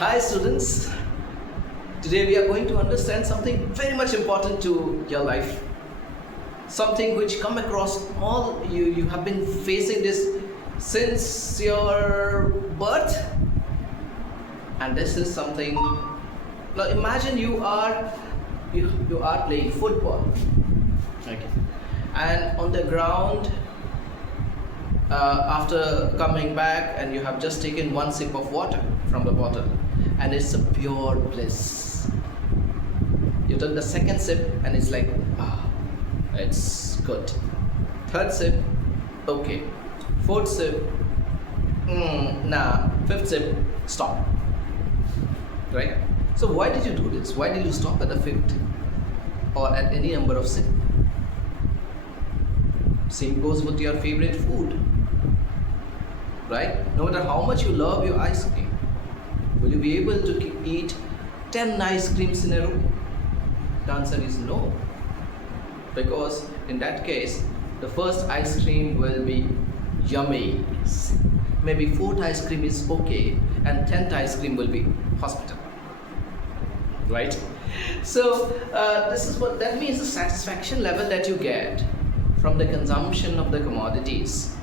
Hi students, today we are going to understand something very much important to your life. Something which come across all you have been facing this since your birth, and this is something. Now imagine you are playing football, okay, and on the ground after coming back and you have just taken one sip of water from the bottle and it's a pure bliss. You took the second sip and it's like, it's good. Third sip, okay. Fourth sip, nah. Fifth sip, stop. Right? So why did you do this? Why did you stop at the fifth or at any number of sips? Same goes with your favorite food. Right? No matter how much you love your ice cream, will you be able to eat 10 ice creams in a row? The answer is no. Because in that case, the first ice cream will be yummy. Maybe 4th ice cream is okay, and 10th ice cream will be hospital. Right? So this is what that means. The satisfaction level that you get from the consumption of the commodities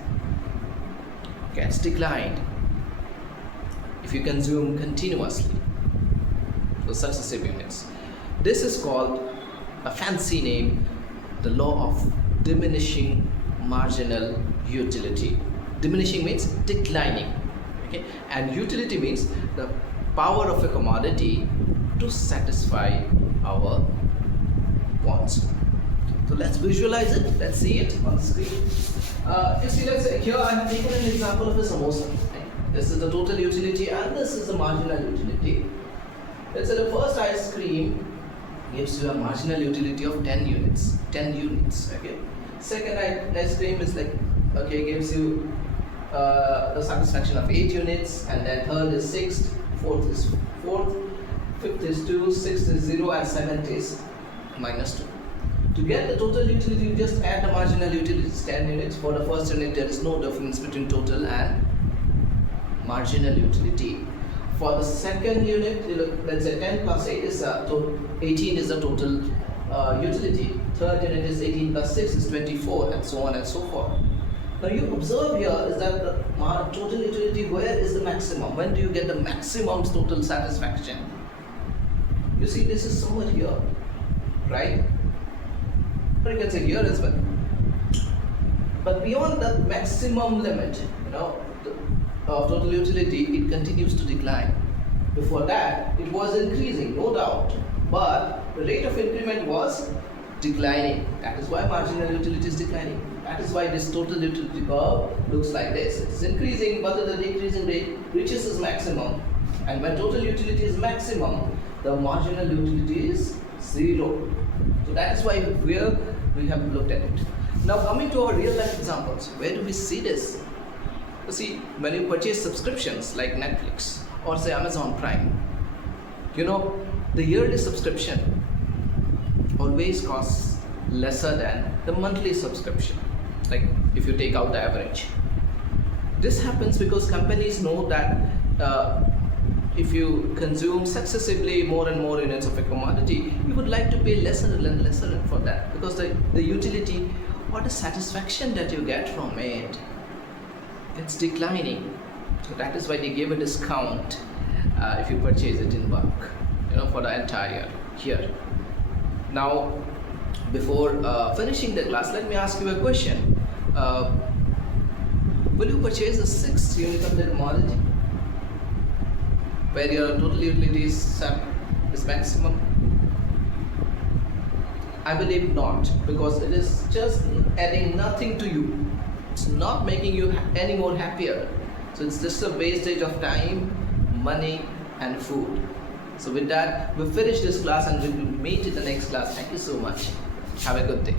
gets declined if you consume continuously for successive units. This is called a fancy name, the law of diminishing marginal utility. Diminishing means declining, okay, and utility means the power of a commodity to satisfy our wants. So let's visualize it. Let's see it on the screen. You see, let's say here I have taken an example of a samosa. Right? This is the total utility and this is the marginal utility. Let's say the first ice cream gives you a marginal utility of 10 units. Okay. Second ice cream is like, okay, gives you the satisfaction of 8 units, and then third is 6, fourth is 4th, fifth is 2, sixth is 0, and seventh is -2. To get the total utility, you just add the marginal utility, 10 units. For the first unit, there is no difference between total and marginal utility. For the second unit, let's say 10 plus 8 is 18 is the total utility. Third unit is 18 plus 6 is 24, and so on and so forth. Now you observe here is that the total utility, where is the maximum? When do you get the maximum total satisfaction? You see, this is somewhere here, right? Or you can say here as well. But beyond the maximum limit, of total utility, it continues to decline. Before that, it was increasing, no doubt, but the rate of increment was declining. That is why marginal utility is declining. That is why this total utility curve looks like this. It is increasing, but the decreasing rate reaches its maximum. And when total utility is maximum, the marginal utility is 0. So that is why here we have looked at it. Now coming to our real life examples, where do we see this? You see, when you purchase subscriptions like Netflix or say Amazon Prime, the yearly subscription always costs lesser than the monthly subscription, like if you take out the average. This happens because companies know that if you consume successively more and more units of a commodity, you would like to pay lesser and lesser for that, because the utility or the satisfaction that you get from it, it's declining. So that is why they give a discount if you purchase it in bulk, for the entire year. Now, before finishing the class, let me ask you a question. Will you purchase the 6th unit of the commodity, where your total utility is maximum? I believe not, because it is just adding nothing to you. It's not making you any more happier. So it's just a wastage of time, money, and food. So with that, we'll finish this class and we'll meet in the next class. Thank you so much. Have a good day.